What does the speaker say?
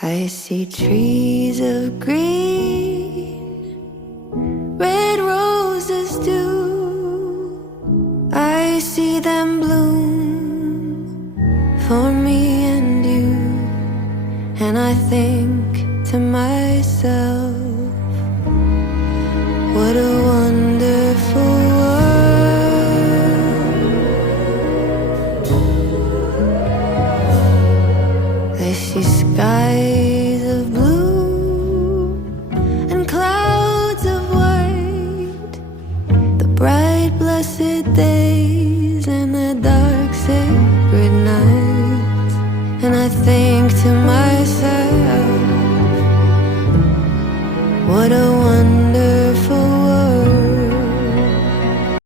I see trees of green, red roses too. I see them bloom for me and you. And I think to myself, what a wonderful world. I see skies